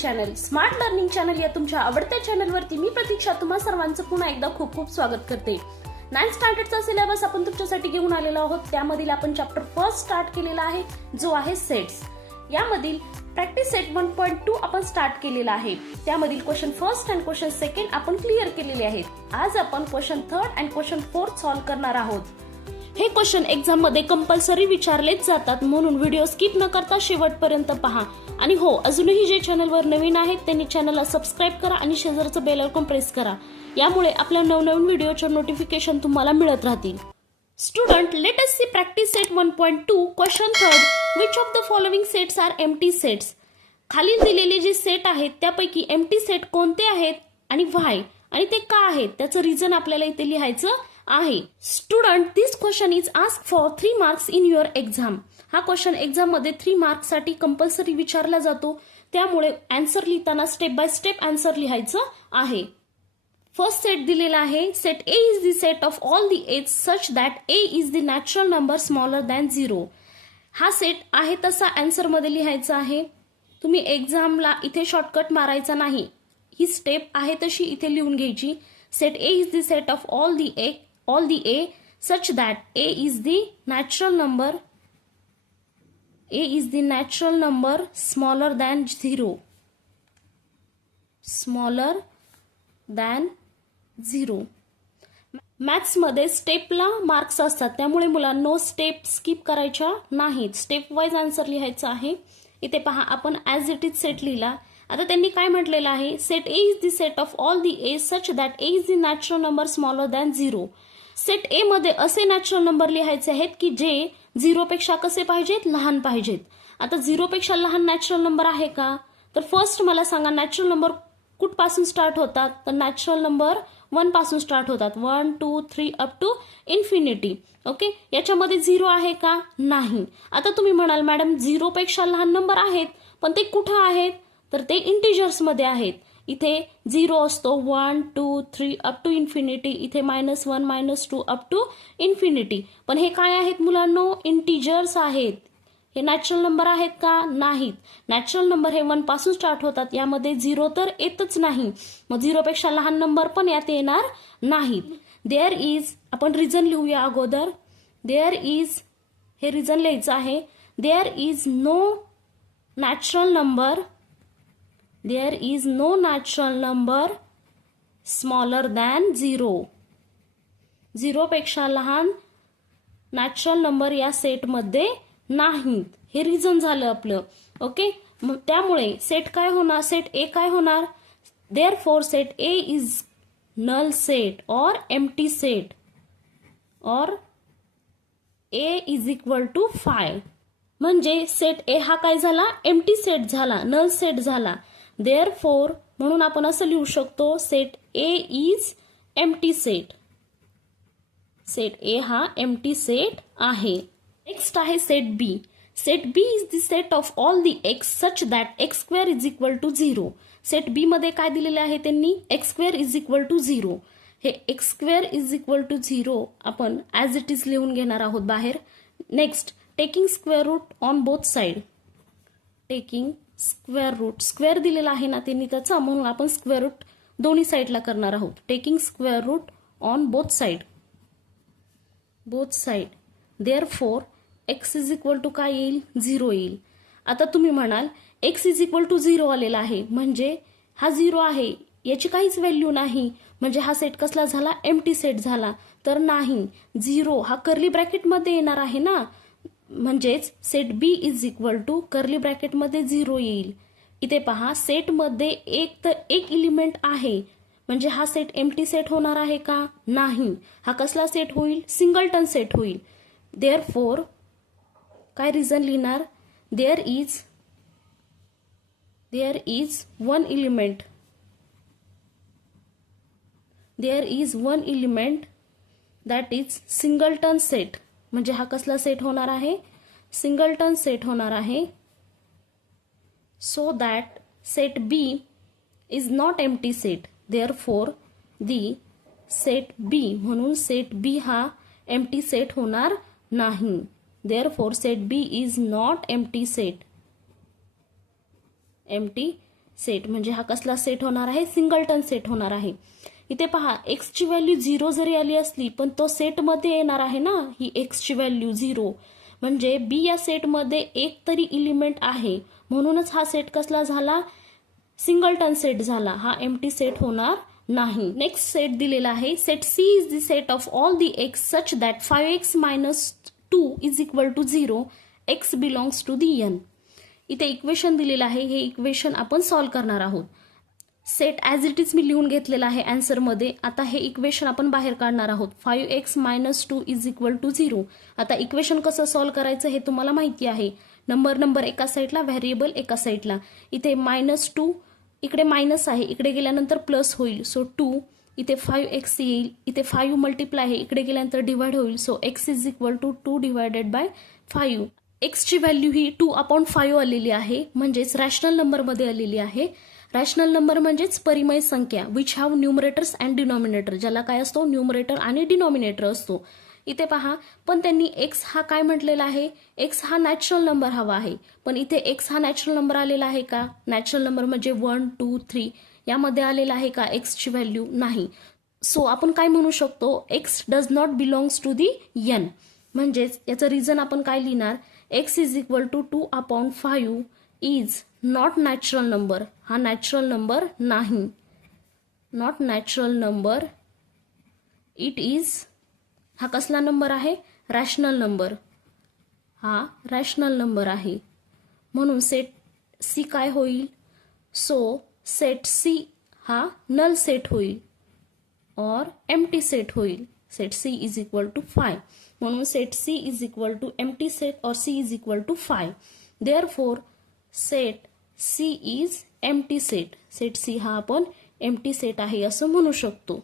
Channel smart learning channel या तुमच्या आवडत्या चॅनलवरती मी प्रतीक्षा तुम्हा सर्वांचं पुन्हा एकदा खूप खूप स्वागत करते। 9th स्टँडर्डचा सिलेबस आपण तुमच्यासाठी घेऊन आलेलो आहोत। त्यामधील आपण चॅप्टर फर्स्ट स्टार्ट केलेला आहे जो आहे सेट्स। यामधील प्रॅक्टिस सेट 1.2 आपण स्टार्ट केलेला आहे। त्यामधील क्वेश्चन फर्स्ट आणि क्वेश्चन सेकंड आपण क्लिअर केलेले आहेत। आज आपण क्वेश्चन थर्ड आणि क्वेश्चन फोर्थ सॉल्व्ह करणार आहोत। हे क्वेश्चन एक्झाम मध्ये कंपल्सरी विचारलेच जातात, म्हणून व्हिडिओ स्किप न करता शेवटपर्यंत पहा। आणि हो, अजूनही जे चॅनलवर नवीन आहेत त्यांनी चॅनलला सबस्क्राइब करा आणि शेजारचं बेल आयकॉन प्रेस करा। यामुळे आपल्या नवनवीन व्हिडिओचे नोटिफिकेशन तुम्हाला मिळत राहतील। Student, let us see practice set 1.2 question third. Which of the following sets are empty sets? खालील दिलेले जे सेट आहेत त्यापैकी एम्प्टी सेट कोणते आहेत आणि व्हाय, आणि ते का आहेत त्याचं रिझन आपल्याला इथे लिहायचं आहे। Student, this question is ask for 3 marks in your exam. हा क्वेश्चन एक्झाम मध्ये 3 मार्क्स साठी कंपल्सरी विचारला जातो, त्यामुळे आन्सर लिहिताना स्टेप बाय स्टेप आन्सर लिहायचं आहे। फर्स्ट सेट दिलेला आहे, set A is the set of all the as such that A is the natural number smaller than 0। हा सेट आहे तसा आन्सर मध्ये लिहायचा आहे। तुम्ही एक्झामला इथे शॉर्टकट मारायचा नाही, ही स्टेप आहे तशी इथे लिहून घ्यायची। Set A is the set of all the A such that A is the natural number smaller than 0. Maths मध्ये स्टेपला मार्क्स असतात, त्यामुळे मुलांनो स्टेप स्किप करायच्या नाहीत, स्टेप वाईज आन्सर लिहायचा आहे। इथे पहा, आपण ॲज इट इज सेट लिहिला। आता त्यांनी काय म्हटलेलं आहे, set A is the set of all the A such that A is the natural number smaller than 0। Set ए मध्ये असे नॅचरल नंबर लिहायचे आहेत की जे 0 पेक्षा कसे पाहिजेत, लहान पाहिजेत। आता 0 पेक्षा लहान नॅचरल नंबर आहे का? तर फर्स्ट मला सांगा, नॅचरल नंबर कुठपासून स्टार्ट होतात? तर नॅचरल नंबर 1 पासून स्टार्ट होतात, 1 2 3 अप टू इन्फिनिटी। ओके, याच्यामध्ये 0 आहे का? नाही। आता तुम्ही म्हणाल मॅडम 0 पेक्षा लहान नंबर आहेत, पण ते कुठे आहेत? तर ते इंटिजर्स मध्ये आहेत। इथे 0 असतो 1 2 3 अप टू इन्फिनिटी, इथे -1 -2 अप टू इन्फिनिटी। पण हे काय आहेत मुलांनो? इंटिजर्स आहेत। हे नॅचरल नंबर आहेत का? नाहीत। नॅचरल नंबर हे 1 पासून स्टार्ट होतात, यामध्ये 0 तर येतच नाही, मग 0 पेक्षा लहान नंबर पण यात येणार नाहीत। देअर इज, आपण रिझन लिहूया अगोदर। देअर इज, हे रिझन लिहायचं आहे। There is no natural number, there is no natural number smaller than 0. 0 पेक्षा लहान नॅचरल नंबर या सेट मध्ये नाहीत, हे रिझन झालं आपलं। ओके, मग त्यामुळे सेट काय होणार? सेट ए काय होणार? therefore set A is null set और एम्प्टी सेट, और ए इज इक्वल टू 5। म्हणजे सेट ए हा काय झाला? एम्प्टी सेट झाला, नल सेट झाला। Therefore म्हणून आपण असं लिहू शकतो, set A is empty set. Set A हा एम्प्टी सेट आहे। नेक्स्ट आहे set B. Set B is the set of all the X such that X square is equal to 0। Set B मध्ये काय दिलेले आहे त्यांनी? X square is equal to 0। हे X square is equal to 0 आपण as it is लिहून घेणार आहोत बाहेर। Next, taking square root on both side. Taking square root, square दिलेला आहे ना त्यांनी त्याचा, म्हणून आपण स्क्वेअर रूट दोन्ही साईडला करणार आहोत। Taking square root on both side, therefore X is equal to काय येईल? 0 येईल। आता तुम्ही म्हणाल एक्स इज इक्वल टू 0 आलेला आहे, म्हणजे हा 0 आहे, याची काहीच व्हॅल्यू नाही, म्हणजे हा सेट कसला झाला? एम्प्टी सेट झाला। तर नाही, 0 हा कर्ली ब्रॅकेट मध्ये येणार आहे ना, म्हणजेच set B is equal to curly bracket मध्ये 0 येईल। इथे पहा, सेट मध्ये एक एलिमेंट आहे, म्हणजे हा सेट एम्प्टी सेट होणार आहे का? नाही। हा कसला सेट होईल? सिंगलटन सेट होईल। देअरफॉर काय रिझन लिहिणार? There is one element that is singleton set. म्हणजे हा कसला सेट होणार आहे? सिंगलटन सेट होणार आहे। So that set B is not empty set, therefore the set B, म्हणून सेट बी हा एम्प्टी सेट होणार नाही। Therefore set B is not empty set. Set म्हणजे हा कसला सेट होणार आहे, सिंगलटन सेट होणार आहे. इथे पहा एक्सची व्हॅल्यू 0 जरी आली असली पण तो सेटमध्ये येणार आहे ना, ही एक्सची व्हॅल्यू 0 म्हणजे बी या सेटमध्ये एक तरी इलिमेंट आहे, म्हणूनच हा सेट कसला झाला, सिंगलटन सेट झाला, हा एम्प्टी सेट होणार नाही. नेक्स्ट सेट दिलेला आहे, set C is the set of all the X such that 5x - 2 is equal to 0, X belongs to the N. इथे इक्वेशन दिलेलं आहे, हे इक्वेशन आपण सॉल्व्ह करणार आहोत. सेट ॲज इट इज मी लिहून घेतलेला आहे आन्सरमध्ये. आता हे इक्वेशन आपण बाहेर काढणार आहोत. 5x - 2 is equal to 0. आता इक्वेशन कसं सॉल्व्ह करायचं हे तुम्हाला माहिती आहे. नंबर एका साईडला, व्हेरिएबल एका साईडला. इथे -2 इकडे मायनस आहे, इकडे गेल्यानंतर प्लस होईल, सो 2. इथे 5x येईल, इथे 5 मल्टिप्लाय आहे, इकडे गेल्यानंतर डिवाइड होईल, so x is equal to 2 divided by 5. एक्सची व्हॅल्यू ही 2/5 आलेली आहे, म्हणजेच रॅशनल नंबरमध्ये आलेली आहे. रॅशनल नंबर म्हणजेच परिमेय संख्या which have numerators and denominator, ज्याला काय असतो, न्यूमरेटर आणि डिनॉमिनेटर असतो. इथे पहा, पण त्यांनी एक्स हा काय म्हटलेला आहे, एक्स हा नॅचरल नंबर हवा आहे, पण इथे एक्स हा नॅचरल नंबर आलेला आहे का, नॅचरल नंबर म्हणजे 1 2 3 यामध्ये आलेला आहे का एक्सची व्हॅल्यू, नाही. सो आपण काय म्हणू शकतो, X does not belongs to the N. म्हणजेच याचं रिझन आपण काय लिहिणार, X is equal to 2/5 is not natural number, हा नॅचरल नंबर नाही, not natural number, it is, हा कसला नंबर आहे, रॅशनल नंबर, हा रॅशनल नंबर आहे. म्हणून सेट सी काय होईल, सो सेट सी हा नल सेट होईल और एम्प्टी सेट होईल. Set C is equal to 5, म्हणून set C is equal to empty set और C is equal to 5. Therefore set C is empty set, set C हा आपण empty set आहे असं म्हणू शकतो.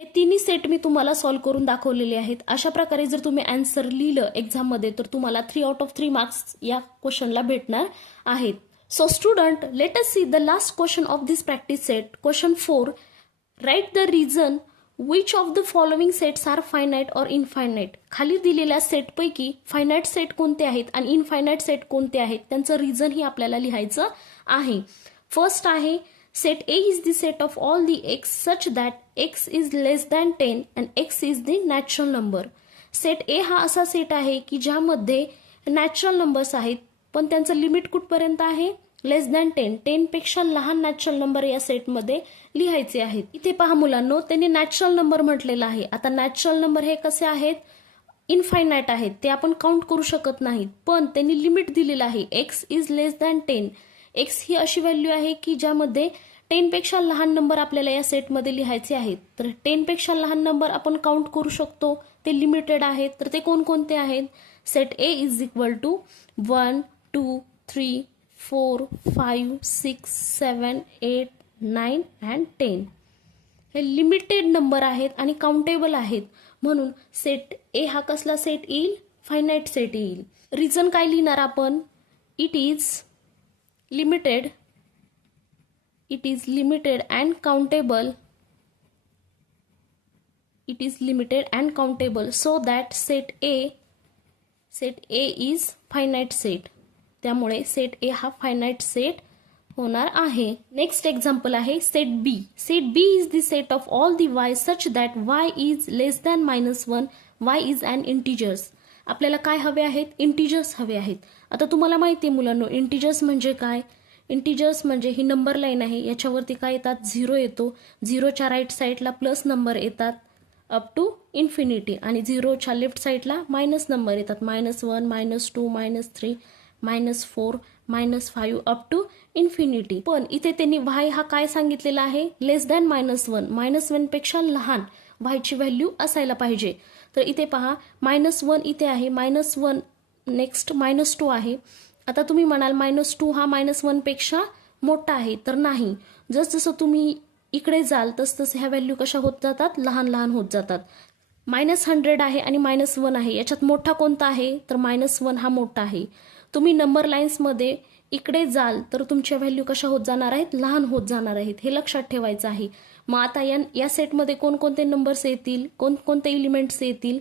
हे तिन्ही सेट मी तुम्हाला सॉल्व्ह करून दाखवलेले आहेत. अशा प्रकारे जर तुम्ही आन्सर लिहिलं एक्झाममध्ये तर तुम्हाला 3/3 मार्क्स या क्वेश्चनला भेटणार आहेत. So student, let us see the last question of this practice set. Question 4, write the reason which of the following sets are finite और इनफायनाईट. खाली दिलेल्या सेटपैकी फायनाईट सेट कोणते आहेत आणि इनफायनाईट सेट कोणते आहेत त्यांचं रिझन ही आपल्याला लिहायचं आहे. फर्स्ट आहे, set A is the set of all the x such that x is less than 10 and x is the natural number. Set A हा असा सेट आहे की ज्यामध्ये नॅचरल नंबर्स आहेत पण त्यांचं लिमिट कुठपर्यंत आहे, लेस दॅन 10, 10 पेक्षा लहान नॅचरल नंबर या सेटमध्ये लिहायचे आहेत. इथे पहा मुलांनो, त्यांनी नॅचरल नंबर म्हटलेला आहे. आता नॅचरल नंबर हे कसे आहेत, इनफायनाईट आहेत, ते आपण काउंट करू शकत नाहीत, पण त्यांनी लिमिट दिलेलं आहे, x is less than 10. X ही अशी व्हॅल्यू आहे की ज्यामध्ये 10 पेक्षा लहान नंबर आपल्याला या सेटमध्ये लिहायचे आहेत. तर 10 पेक्षा लहान नंबर आपण काउंट करू शकतो, ते लिमिटेड आहेत. तर ते कोणकोणते आहेत, set A is equal to 1 2 3 4 5 6 7 8 9 and 10. हे लिमिटेड नंबर आहेत आणि काउंटेबल आहेत, म्हणून सेट ए हा कसला सेट येईल, फायनाईट सेट येईल. रिझन काय लिहिणार आपण, it is limited, it is limited and countable, it is limited and countable, so that set A is finite set. त्यामुळे सेट ए हा फायनाईट सेट होणार आहे. नेक्स्ट एक्झाम्पल आहे set B. Set B is the set of all the y such that y is less than -1, y is an integers. आपल्याला काय हवे आहेत, integers हवे आहेत. आता तुम्हाला माहिती आहे मुलांनो, इंटिजर्स म्हणजे काय, इंटिजर्स म्हणजे ही नंबर लाईन आहे, याच्यावरती काय येतात, 0 येतो, 0च्या राईट साईडला प्लस नंबर येतात अप टू इन्फिनिटी आणि 0च्या लेफ्ट साईडला मायनस नंबर येतात, -1 -2 -3 -4 -5 अप टू इन्फिनिटी. पण इथे त्यांनी वाय हा काय सांगितलेला आहे, लेस दॅन -1, -1 पेक्षा लहान वायची व्हॅल्यू असायला पाहिजे. तर इथे पहा, -1 इथे आहे, -1 नेक्स्ट -2 आहे. आता तुम्ही म्हणाल -2 हा -1 पेक्षा मोठा आहे, तर नाही. जसजसं तुम्ही इकडे जाल तसतसं ह्या व्हॅल्यू कशा होत जातात, लहान लहान होत जातात. -100 आहे आणि -1 आहे, याच्यात मोठा कोणता आहे, तर -1 हा मोठा आहे. तुम्ही नंबर लाईन्समध्ये इकडे जाल तर तुमच्या व्हॅल्यू कशा होत जाणार आहेत, लहान होत जाणार आहेत, हे लक्षात ठेवायचं आहे. मग आता या सेटमध्ये कोणकोणते नंबर्स येतील, कोणकोणते एलिमेंट्स येतील,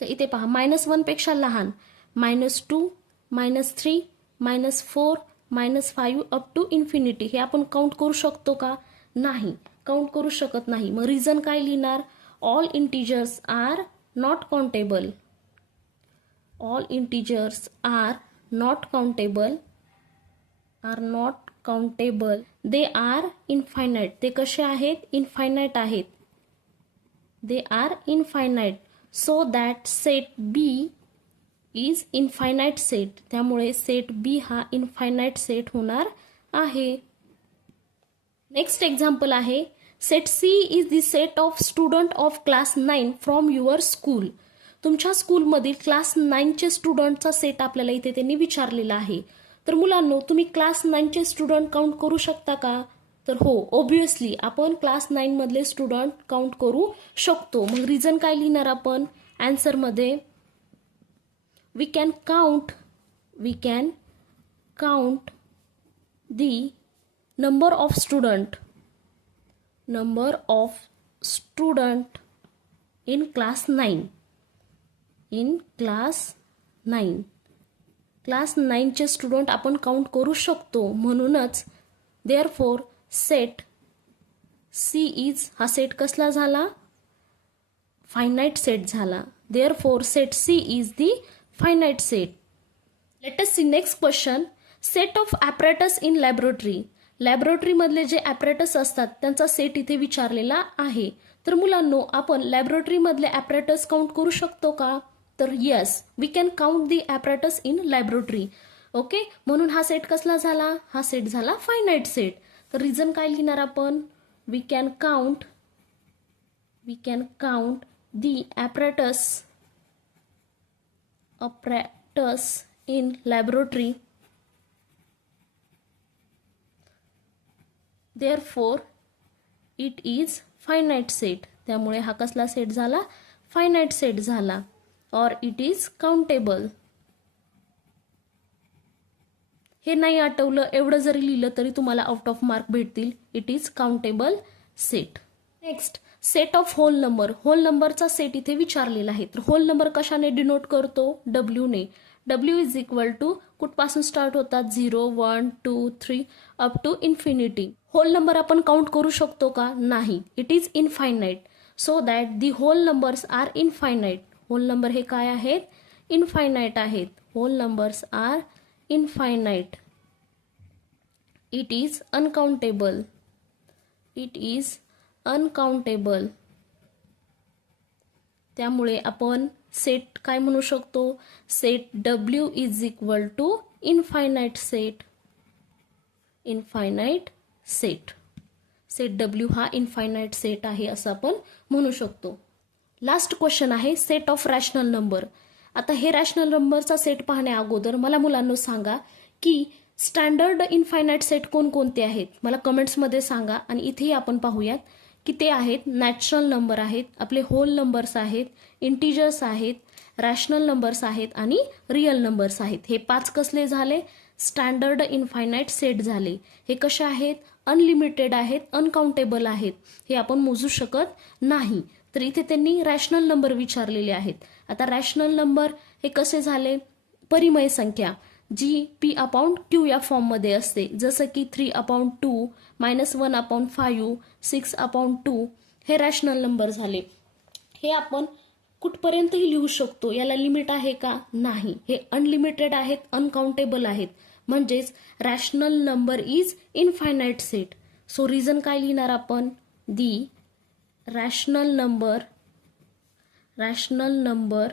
तर इथे पहा, -1 पेक्षा लहान -2 -3 -4 -5 अप टू इन्फिनिटी हे आपण काउंट करू शकतो का? नाही, काउंट करू शकत नाही. मग रिझन काय लिहिणार? All integers are not countable. All integers are not countable. Are not countable. They are infinite. ते कसे आहेत? इनफायनाईट आहेत. They are infinite. So that set B is infinite set. त्यामुळे सेट बी हा इनफायनाईट सेट होणार आहे. Next example आहे set C is the set of student of class 9 from your school. तुमच्या स्कूलमधील क्लास 9चे स्टुडंटचा सेट आपल्याला इथे त्यांनी विचारलेला आहे. तर मुलांनो, तुम्ही क्लास 9चे स्टुडंट काउंट करू शकता का? तर हो, ऑब्विसली आपण क्लास 9 मधले स्टुडंट काउंट करू शकतो. मग रिझन काय लिहिणार आपण आन्सरमध्ये? we can count the number of student in class 9. Class 9चे स्टुडंट आपण काउंट करू शकतो. म्हणूनच देअरफॉर सेट सी इज हा सेट कसला झाला? फायनाईट सेट झाला. Therefore set C is the finite set. Let us see next question. Set of apparatus in laboratory. Laboratory मधले जे ॲपरेटस असतात त्यांचा सेट इथे विचारलेला आहे. तर मुलांनो, आपण लॅबोरेटरी मधले ॲपरेटस काउंट करू शकतो का? तर yes, we can count the apparatus in laboratory. Okay, म्हणून हा सेट कसला झाला? हा सेट झाला फायनाईट सेट. तर रिझन काय लिहिणार आपण? We can count the apparatus in laboratory. Therefore it is finite set. त्यामुळे हा कसला सेट झाला? फायनाईट सेट झाला. or it is countable. हे नाही आठवलं, एवढं जरी लिहिलं तरी तुम्हाला आउट ऑफ मार्क भेटतील. It is countable set. Next, set of whole number. Whole नंबरचा सेट इथे विचारलेला आहे. तर होल नंबर कशाने डिनोट करतो? डब्ल्यू ने. डब्ल्यू इज इक्वल टू कुठपासून स्टार्ट होतात? 0, 1, 2, 3 up to infinity. Whole number आपण काउंट करू शकतो का? नाही, it is infinite. So that the whole numbers are infinite. Whole number हे काय आहेत? इनफायनाईट आहेत. Hole numbers are infinite. It is uncountable. Uncountable. त्यामुळे आपण सेट काय म्हणू शकतो? Set W is equal to infinite set. Set W हा इनफायनाईट सेट आहे असं आपण म्हणू शकतो. लास्ट क्वेश्चन आहे सेट ऑफ रॅशनल नंबर. आता हे रॅशनल नंबरचा सेट पाहण्या अगोदर मला मुलांनो सांगा की स्टँडर्ड इनफायनाईट सेट कोणकोणते आहेत? मला कमेंट्समध्ये सांगा. आणि इथेही आपण पाहूयात की ते आहेत नॅचरल नंबर आहेत, आपले होल नंबर्स आहेत, इंटिजर्स आहेत, रॅशनल नंबर्स आहेत आणि रिअल नंबर्स आहेत. हे 5 कसले झाले? स्टँडर्ड इनफायनाईट सेट झाले. हे कसे आहेत? अनलिमिटेड आहेत, अनकाउंटेबल आहेत. हे आपण मोजू शकत नाही. तर इथे त्यांनी रॅशनल नंबर विचारलेले आहेत. आता रॅशनल नंबर हे कसे झाले? परिमेय संख्या जी P/Q या फॉर्ममध्ये असते. जसं की 3/2, -1/5, 6/2 हे रॅशनल नंबर झाले. हे आपण कुठपर्यंतही लिहू शकतो. याला लिमिट आहे का? नाही. हे अनलिमिटेड आहेत, अनकाउंटेबल आहेत. म्हणजेच rational number is infinite set. So reason काय लिहिणार आपण? The rational number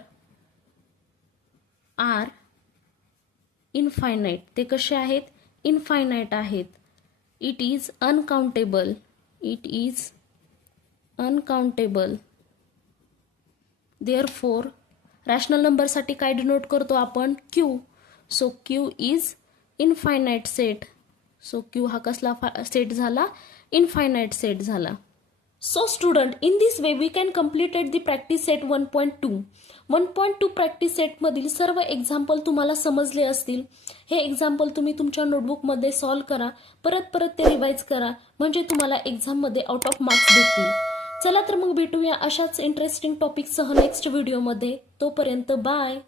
are infinite. ते कसे आहेत? इनफायनाईट आहेत. It is uncountable. Therefore rational नंबरसाठी काय डिनोट करतो आपण? Q. So Q is infinite set. So Q हा कसला सेट झाला? इनफायनाईट सेट झाला. So student, in this way we can completed the practice set 1.2. 1.2 practice सेटमधील सर्व एक्झाम्पल तुम्हाला समजले असतील. हे एक्झाम्पल तुम्ही तुमच्या नोटबुकमध्ये सॉल्व्ह करा. परत ते रिवाइज करा. म्हणजे तुम्हाला एक्झाममध्ये आउट ऑफ मार्क्स भेटतील. चला तर मग भेटूया अशाच इंटरेस्टिंग टॉपिकसह नेक्स्ट व्हिडिओमध्ये. तोपर्यंत बाय.